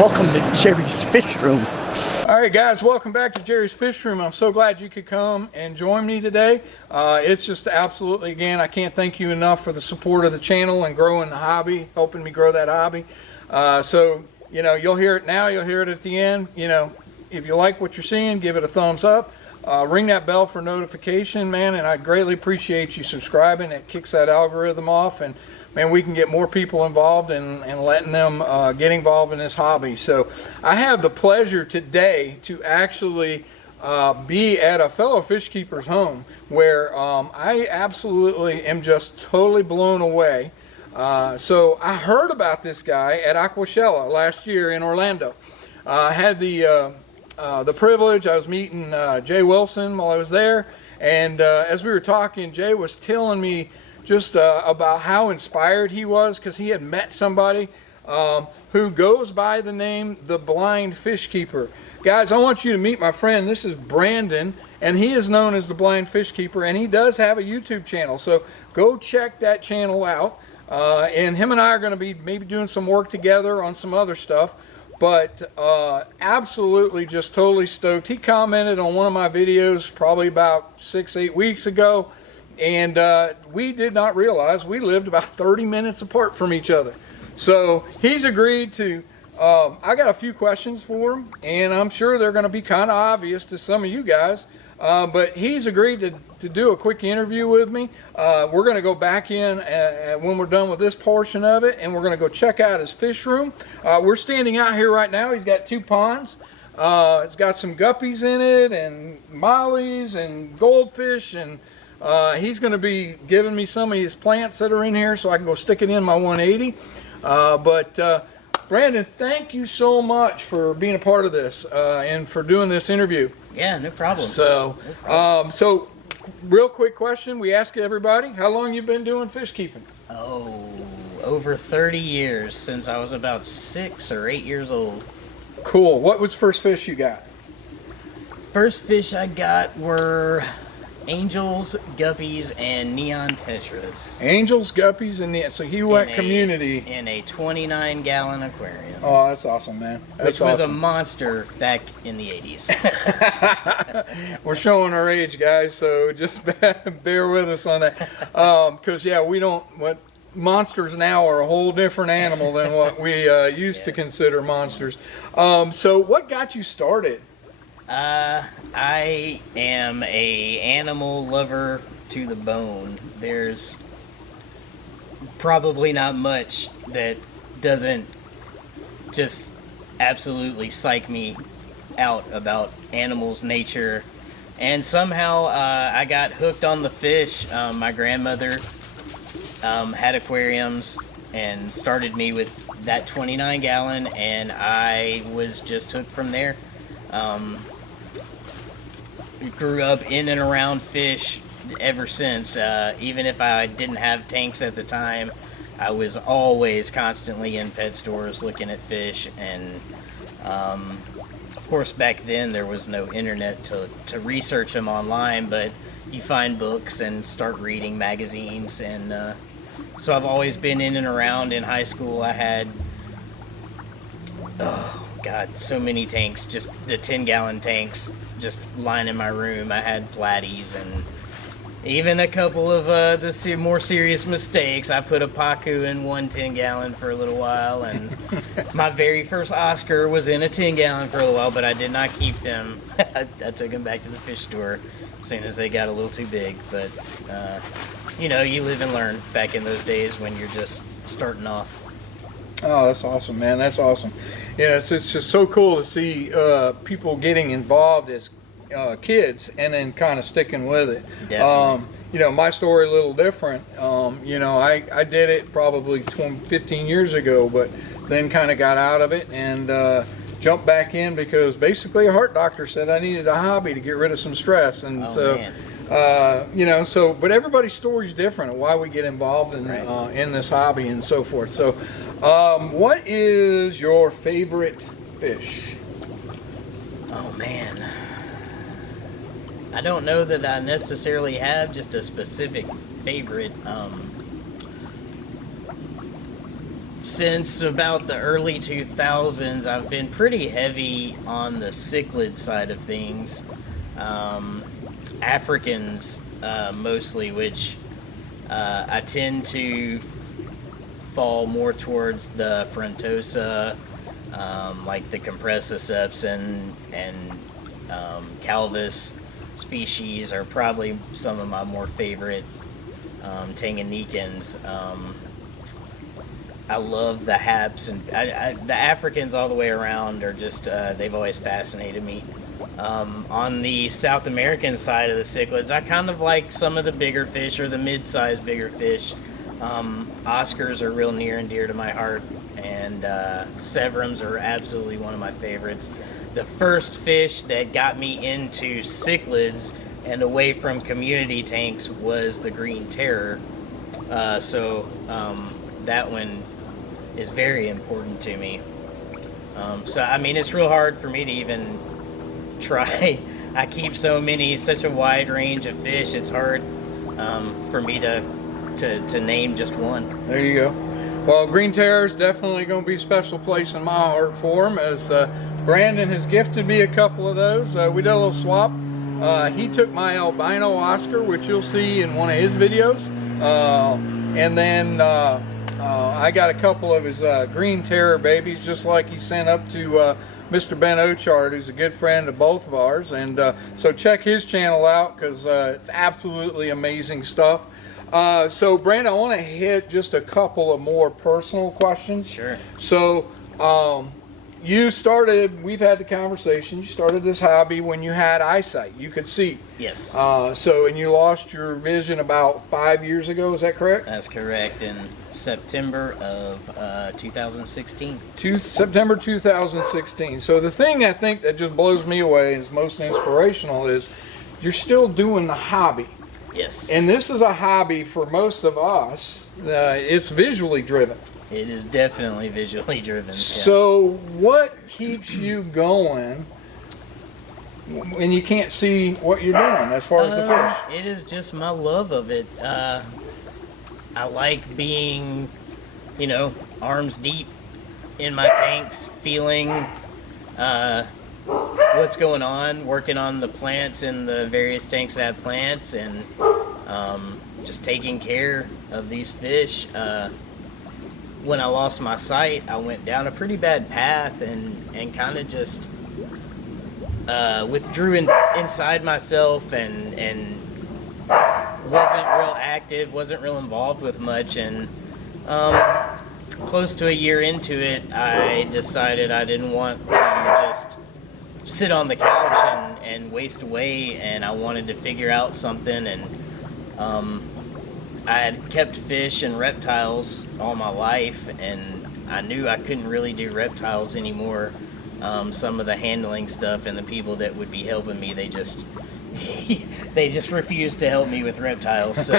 Welcome to Jerry's Fish Room. Alright guys, welcome back to Jerry's Fish Room. I'm so glad you could come and join me today. It's just absolutely, again, I can't thank you enough for the support of the channel and growing the hobby, helping me grow that hobby. So, you know, you'll hear it now, you'll hear it at the end. You know, if you like what you're seeing, give it a thumbs up. Ring that bell for notification, man, and I greatly appreciate you subscribing. It kicks that algorithm off, and man, we can get more people involved and letting them get involved in this hobby. So I have the pleasure today to actually be at a fellow fish keeper's home where I absolutely am just totally blown away. So I heard about this guy at Aquashella last year in Orlando. I had the privilege, I was meeting Jay Wilson while I was there, and as we were talking, Jay was telling me just about how inspired he was because he had met somebody who goes by the name The Blind Fish Keeper. Guys, I want you to meet my friend. This is Brandon, and he is known as The Blind Fish Keeper, and he does have a YouTube channel, so go check that channel out. And him and I are going to be maybe doing some work together on some other stuff, but absolutely just totally stoked. He commented on one of my videos probably about 6-8 weeks ago, and we did not realize we lived about 30 minutes apart from each other. So he's agreed to, I got a few questions for him, and I'm sure they're going to be kind of obvious to some of you guys, but he's agreed to do a quick interview with me. We're going to go back in when we're done with this portion of it, and we're going to go check out his fish room. We're standing out here right now. He's got 2 ponds. It's got some guppies in it, and mollies, and goldfish, and he's going to be giving me some of his plants that are in here so I can go stick it in my 180. But Brandon, thank you so much for being a part of this and for doing this interview. Yeah, no problem. So, so real quick question we ask everybody: how long you been doing fish keeping? Oh, over 30 years, since I was about 6 or 8 years old. Cool. What was the first fish you got? First fish I got were angels, guppies, and neon tetras. Angels, guppies, and so he went community in a 29-gallon aquarium. Oh, that's awesome, man. That's which was awesome. a monster back in the 80s. We're showing our age, guys, so just bear with us on that. Because yeah, we don't. What monsters now are a whole different animal than what we used to consider monsters. So what got you started? I am a animal lover to the bone. There's probably not much that doesn't just absolutely psych me out about animals, nature, and somehow I got hooked on the fish. My grandmother had aquariums and started me with that 29-gallon, and I was just hooked from there. Grew up in and around fish ever since. Even if I didn't have tanks at the time, I was always constantly in pet stores looking at fish. And of course back then there was no internet to research them online, but you find books and start reading magazines. And so I've always been in and around. In high school I had, oh god, so many tanks, just the 10-gallon tanks just lining my room. I had platies and even a couple of the more serious mistakes. I put a Pacu in one 10-gallon for a little while, and my very first Oscar was in a 10-gallon for a little while, but I did not keep them. I took them back to the fish store as soon as they got a little too big. But you know, you live and learn back in those days when you're just starting off. Oh, that's awesome, man. That's awesome. Yeah, it's just so cool to see people getting involved as kids and then kind of sticking with it. Definitely. You know, my story a little different. You know, I did it probably 15 years ago, but then kind of got out of it and jumped back in because basically a heart doctor said I needed a hobby to get rid of some stress. And man. You know, so, but everybody's story's different, why we get involved in, Right. In this hobby and so forth. So, what is your favorite fish? Oh man, I don't know that I necessarily have just a specific favorite. since about the early 2000s, I've been pretty heavy on the cichlid side of things. Africans mostly, which I tend to fall more towards the frontosa, like the compressiceps and calvus species are probably some of my more favorite Tanganyikans. I love the Haps, and the Africans all the way around are just, they've always fascinated me. On the South American side of the cichlids, I kind of like some of the bigger fish, or the mid-sized bigger fish. Oscars are real near and dear to my heart, and Severums are absolutely one of my favorites. The first fish that got me into cichlids and away from community tanks was the Green Terror. So that one is very important to me. So I mean, it's real hard for me to even try. I keep such a wide range of fish. It's hard for me to name just one. There you go. Well, Green Terror is definitely going to be a special place in my heart for him, as Brandon has gifted me a couple of those. We did a little swap. He took my albino Oscar, which you'll see in one of his videos, and then I got a couple of his Green Terror babies, just like he sent up to Mr. Ben Ochard, who's a good friend of both of ours. And so check his channel out, because it's absolutely amazing stuff. So Brandon, I want to hit just a couple of more personal questions. Sure. So we've had the conversation, you started this hobby when you had eyesight, you could see. Yes. And you lost your vision about 5 years ago, is that correct? That's correct, in September of 2016. September 2016. So the thing I think that just blows me away, is most inspirational, is you're still doing the hobby. Yes. And this is a hobby for most of us. It's visually driven. It is definitely visually driven. Yeah. So what keeps you going when you can't see what you're doing as far as the fish? It is just my love of it. I like being, arms deep in my tanks, feeling what's going on, working on the plants in the various tanks that have plants, and just taking care of these fish. When I lost my sight, I went down a pretty bad path and kind of just withdrew inside myself and wasn't real active, wasn't real involved with much. And close to a year into it, I decided I didn't want to just sit on the couch and waste away, and I wanted to figure out something. And I had kept fish and reptiles all my life, and I knew I couldn't really do reptiles anymore. Some of the handling stuff and the people that would be helping me, they just refused to help me with reptiles. So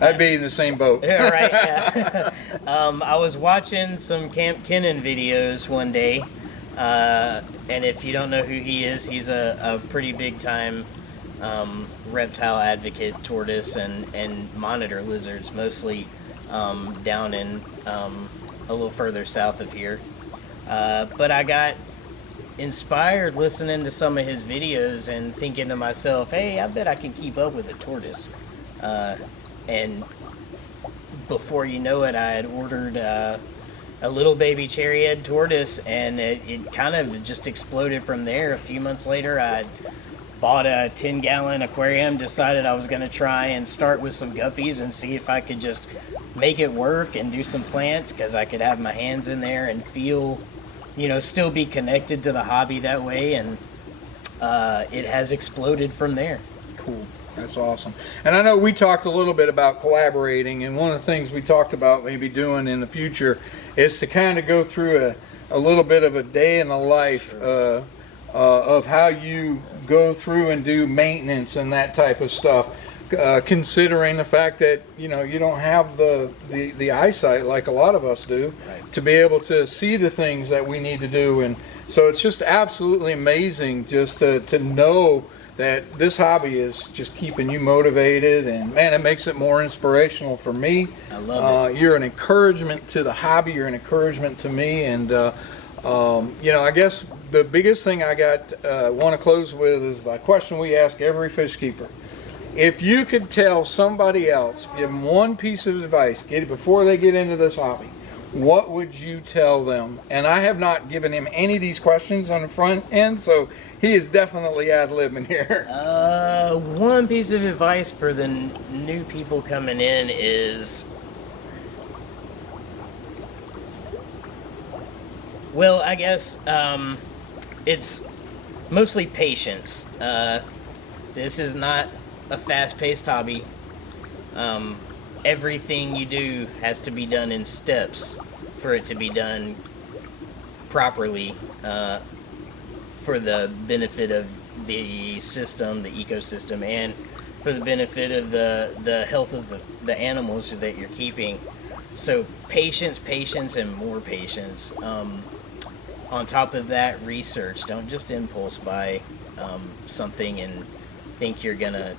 I'd be in the same boat. Yeah, right. Yeah. I was watching some Camp Kennan videos one day, and if you don't know who he is, he's a pretty big time reptile advocate, tortoise and monitor lizards, mostly down in a little further south of here. But I got inspired listening to some of his videos and thinking to myself, hey, I bet I can keep up with a tortoise. And before you know it, I had ordered a little baby cherry-head tortoise, and it kind of just exploded from there. A few months later, I bought a 10-gallon aquarium, decided I was going to try and start with some guppies and see if I could just make it work and do some plants, because I could have my hands in there and feel, still be connected to the hobby that way. And it has exploded from there. Cool. That's awesome. And I know we talked a little bit about collaborating, and one of the things we talked about maybe doing in the future is to kind of go through a little bit of a day in the life of how you go through and do maintenance and that type of stuff, considering the fact that you don't have the eyesight like a lot of us do, right, to be able to see the things that we need to do. And so it's just absolutely amazing just to know that this hobby is just keeping you motivated, and man, it makes it more inspirational for me. I love it. You're an encouragement to the hobby, you're an encouragement to me, and you know, I guess the biggest thing I want to close with is the question we ask every fish keeper. If you could tell somebody else, give them one piece of advice before they get into this hobby, what would you tell them? And I have not given him any of these questions on the front end, so he is definitely ad-libbing here. One piece of advice for the new people coming in is, well, I guess it's mostly patience. This is not a fast-paced hobby. Everything you do has to be done in steps for it to be done properly, for the benefit of the system, the ecosystem, and for the benefit of the health of the animals that you're keeping. So patience, and more patience. On top of that, research. Don't just impulse buy something and think you're gonna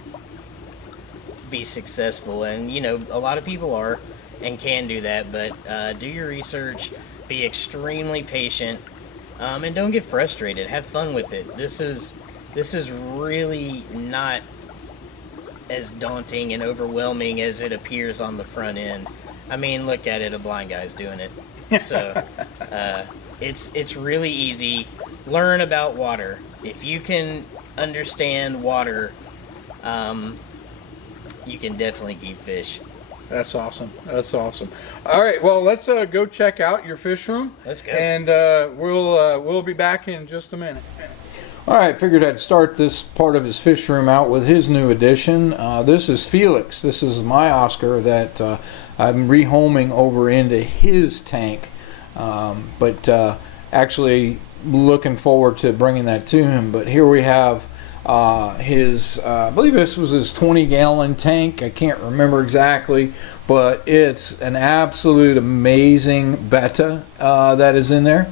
be successful. And you know, a lot of people are and can do that, but do your research, be extremely patient, and don't get frustrated. Have fun with it. This is really not as daunting and overwhelming as it appears on the front end. I mean, look at it, a blind guy's doing it. So it's really easy. Learn about water. If you can understand water, you can definitely keep fish. That's awesome. That's awesome. All right, well, let's go check out your fish room. Let's go. And we'll be back in just a minute. All right, figured I'd start this part of his fish room out with his new addition. This is Felix. This is my Oscar that I'm rehoming over into his tank. But actually looking forward to bringing that to him. But here we have his, I believe this was his 20-gallon tank. I can't remember exactly, but it's an absolute amazing betta that is in there.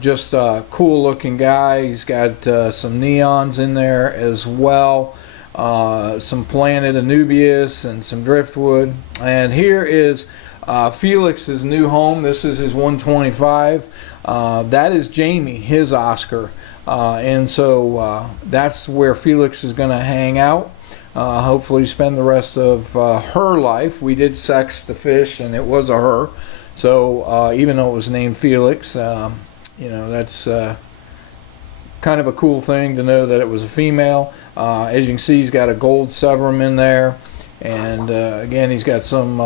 Just a cool looking guy. He's got some neons in there as well, some planted anubias and some driftwood. And here is Felix's new home. This is his 125. That is Jamie, his Oscar. And so that's where Felix is going to hang out. Hopefully spend the rest of her life. We did sex the fish, and it was a her. So even though it was named Felix, you know, that's kind of a cool thing to know that it was a female. As you can see, he's got a gold severum in there. And again, he's got some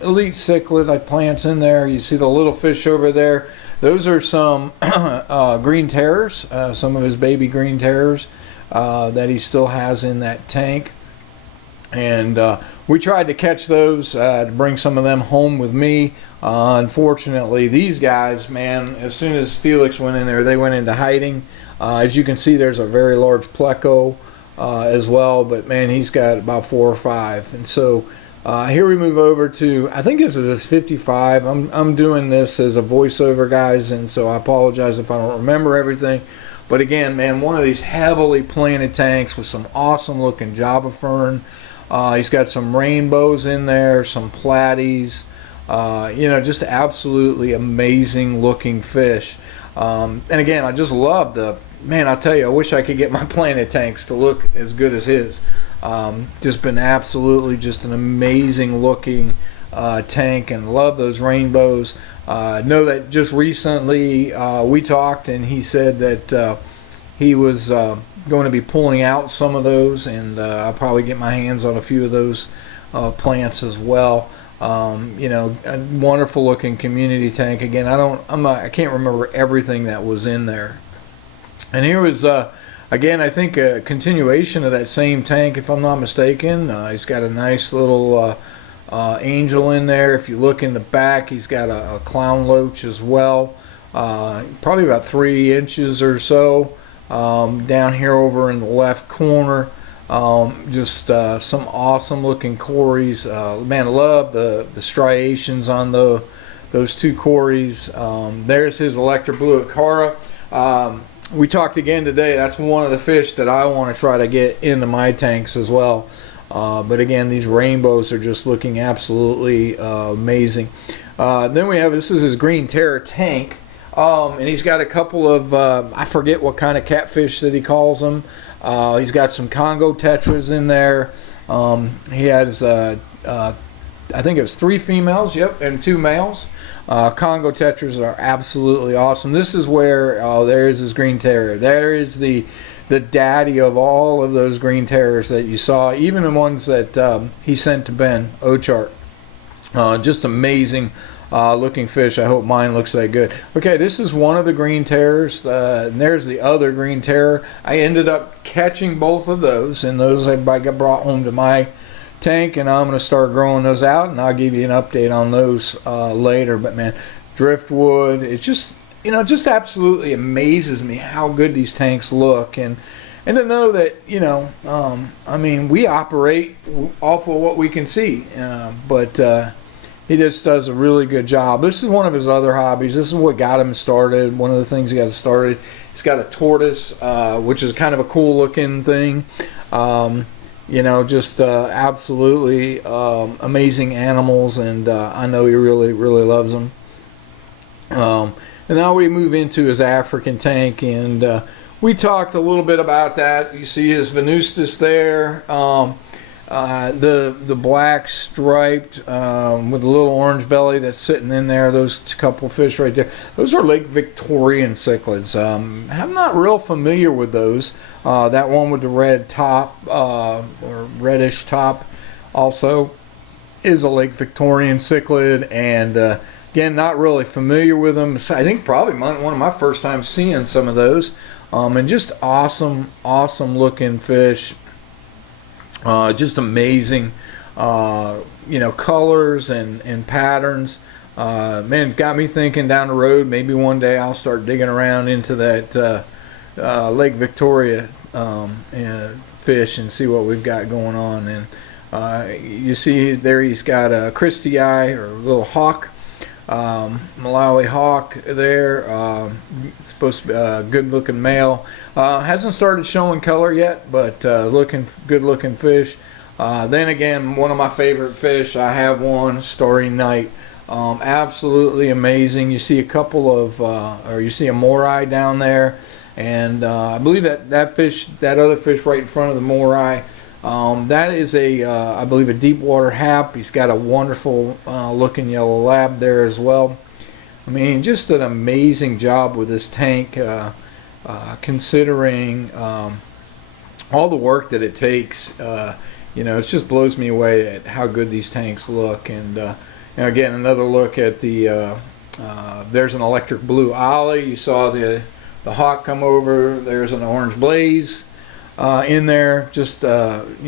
elite cichlid plants in there. You see the little fish over there. Those are some green terrors, some of his baby green terrors that he still has in that tank. And we tried to catch those to bring some of them home with me. Unfortunately, these guys, man, as soon as Felix went in there, they went into hiding. As you can see, there's a very large pleco as well, but man, he's got about 4 or 5. And so here we move over to, I think this is his 55. I'm doing this as a voiceover, guys, and so I apologize if I don't remember everything. But again, man, one of these heavily planted tanks with some awesome looking Java fern. He's got some rainbows in there, some platies, you know, just absolutely amazing looking fish. And again, I just love the, man, I'll tell you, I wish I could get my planted tanks to look as good as his. Just been absolutely just an amazing looking tank, and love those rainbows. Know that just recently we talked, and he said that he was going to be pulling out some of those, and I'll probably get my hands on a few of those plants as well. You know, a wonderful looking community tank. Again, I can't remember everything that was in there. And here was again, I think a continuation of that same tank, if I'm not mistaken. He's got a nice little angel in there. If you look in the back, he's got a clown loach as well, probably about 3 inches or so. Down here over in the left corner, just some awesome looking cories. Man, I love the striations on those 2 cories. There's his Electra Blue Acara. we talked again today. That's one of the fish that I want to try to get into my tanks as well. But again, these rainbows are just looking absolutely amazing. Then we have, this is his green terror tank. And he's got a couple of, I forget what kind of catfish that he calls them. He's got some Congo tetras in there. He has, I think it was 3 females, yep, and 2 males. Congo tetras are absolutely awesome. This is where, there's his green terror. There is the daddy of all of those green terrors that you saw, even the ones that he sent to Ben Ochart. Just amazing looking fish. I hope mine looks that good. Okay, this is one of the green terrors, and there's the other green terror. I ended up catching both of those, and those I got brought home to my tank, and I'm going to start growing those out, and I'll give you an update on those later. But man, driftwood, it's just, you know, just absolutely amazes me how good these tanks look, and to know that, you know, I mean, we operate off of what we can see, but he just does a really good job. This is one of his other hobbies. This is what got him started. One of the things he got started. He's got a tortoise, which is kind of a cool looking thing. You know, just absolutely amazing animals, and I know he really, really loves them. And now we move into his African tank, and we talked a little bit about that. You see his Venustus there. The black striped with a little orange belly that's sitting in there, those couple fish right there, those are Lake Victorian cichlids. I'm not real familiar with those. That one with the red top, or reddish top, also is a Lake Victorian cichlid, and again, not really familiar with them. I think probably one of my first times seeing some of those, and just awesome looking fish. Just amazing, you know, colors and patterns. Man, it got me thinking down the road, maybe one day I'll start digging around into that Lake Victoria fish and see what we've got going on. And you see there he's got a Christie eye, or a little hawk, Malawi hawk there. It's supposed to be a good looking male. Hasn't started showing color yet, but good looking fish. Then again, one of my favorite fish, I have one, Starry Night. Absolutely amazing. You see a couple of, or you see a morai down there, and I believe that fish, that other fish right in front of the morai, that is I believe a deep water hap. He's got a wonderful looking yellow lab there as well. I mean, just an amazing job with this tank, considering all the work that it takes. You know, it just blows me away at how good these tanks look. And again, another look at the, there's an electric blue ollie. You saw the hawk come over. There's an orange blaze in there. Just you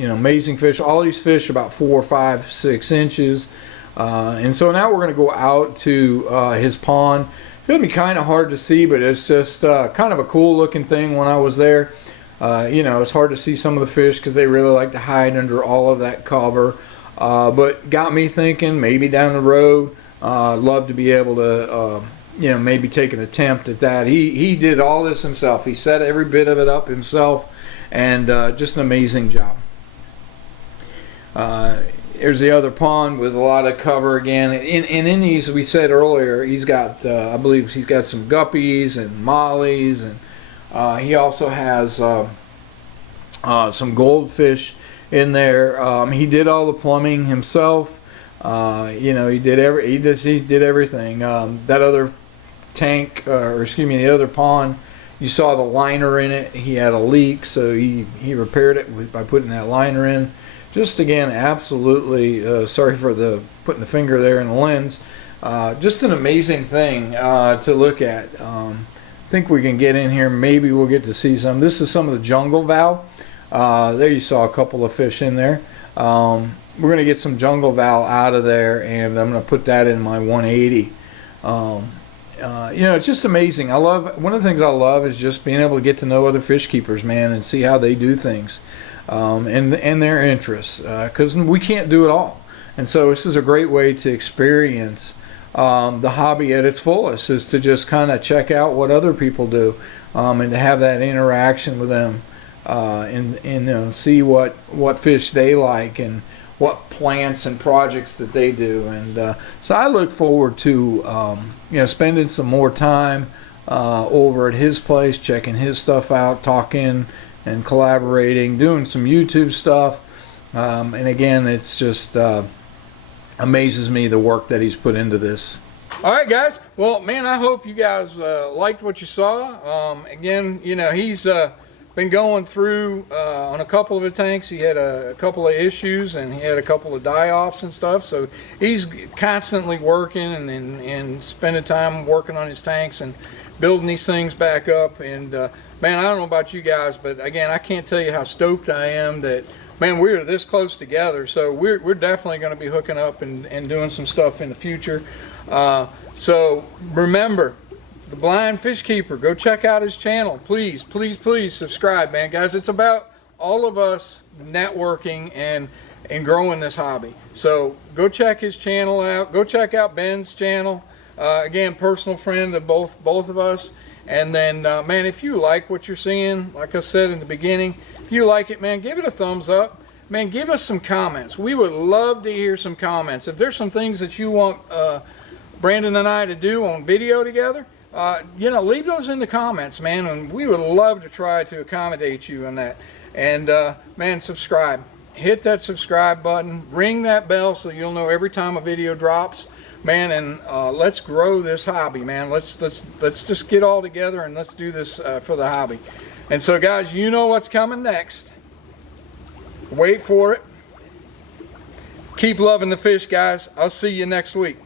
know, amazing fish. All these fish about 4, 5, 6 inches. And so now we're going to go out to his pond. It's going to be kind of hard to see, but it's just kind of a cool looking thing when I was there. You know, it's hard to see some of the fish because they really like to hide under all of that cover. But got me thinking, maybe down the road, love to be able to, you know, maybe take an attempt at that. He did all this himself. He set every bit of it up himself, and just an amazing job. Here's the other pond with a lot of cover again. And in these, we said earlier, he's got, I believe he's got some guppies and mollies, and he also has some goldfish in there. He did all the plumbing himself. You know, he did everything. That other tank, or excuse me, the other pond, you saw the liner in it. He had a leak, so he repaired it by putting that liner in. Just again, absolutely, sorry for putting the finger there in the lens. Just an amazing thing to look at. I think we can get in here. Maybe we'll get to see some. This is some of the jungle val. There you saw a couple of fish in there. We're going to get some jungle val out of there, and I'm going to put that in my 180. You know, it's just amazing. One of the things I love is just being able to get to know other fish keepers, man, and see how they do things. And their interests, because we can't do it all, and so this is a great way to experience the hobby at its fullest, is to just kind of check out what other people do. and to have that interaction with them, and you know, see what fish they like and what plants and projects that they do. And so I look forward to you know, spending some more time over at his place, checking his stuff out, talking and collaborating, doing some YouTube stuff. And again, it's just amazes me the work that he's put into this. All right, guys. Well, man, I hope you guys liked what you saw. Again, you know, he's been going through on a couple of the tanks. He had a couple of issues, and he had a couple of die-offs and stuff. So he's constantly working and spending time working on his tanks and building these things back up. And man, I don't know about you guys, but again, I can't tell you how stoked I am that, man, we're this close together. So we're definitely going to be hooking up and doing some stuff in the future. So remember, the Blind Fish Keeper, go check out his channel. Please, please, please subscribe, man. Guys, it's about all of us networking and growing this hobby. So go check his channel out. Go check out Ben's channel. Again, personal friend of both of us. And then, man, if you like what you're seeing, like I said in the beginning, if you like it, man, give it a thumbs up. Man, give us some comments. We would love to hear some comments. If there's some things that you want Brandon and I to do on video together, you know, leave those in the comments, man, and we would love to try to accommodate you on that. And man, subscribe. Hit that subscribe button. Ring that bell so you'll know every time a video drops, man. And let's grow this hobby, man. Let's just get all together and let's do this for the hobby. And so, guys, you know what's coming next. Wait for it. Keep loving the fish, guys. I'll see you next week.